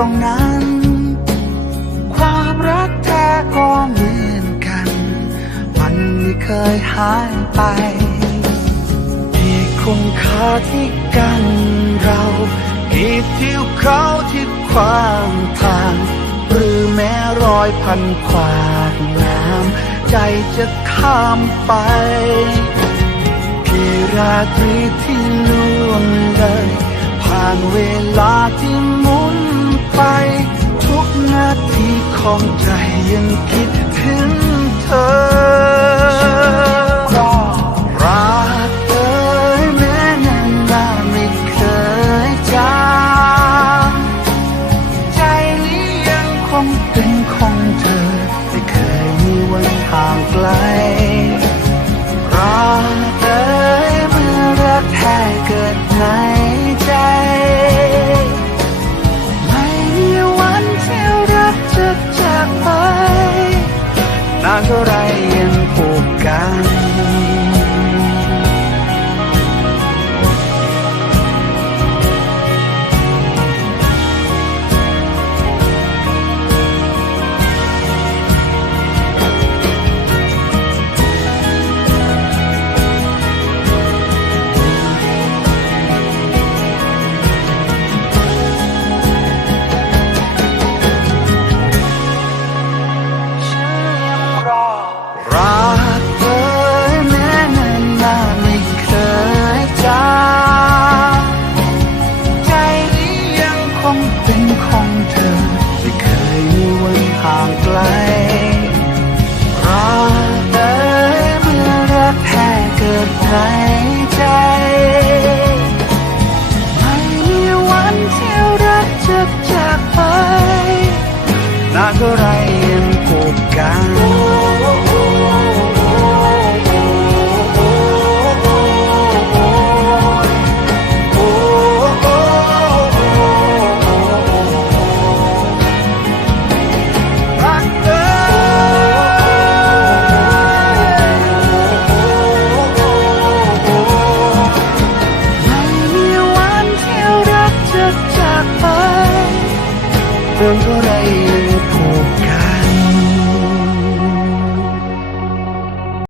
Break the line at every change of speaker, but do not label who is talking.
รงนั้น ความรักแท้ก็เหมือนกัน มันไม่เคยหายไปที่คุณค่าที่กันเรากี่ทิวเขาที่ขวางทาง หรือแม้รอยพันขวากน้ำใจจะข้ามไปกี่ราตรีที่ล่วงเลยผ่านเว ของใจยังคิด ของเธอไม่เคยมีวันห่างไกลรักเอ่ยเมื่อรักแท้เกิดในใจ ไม่มีวันที่รักจะจากไปนานเท่าไรยังผูกกัน temporada.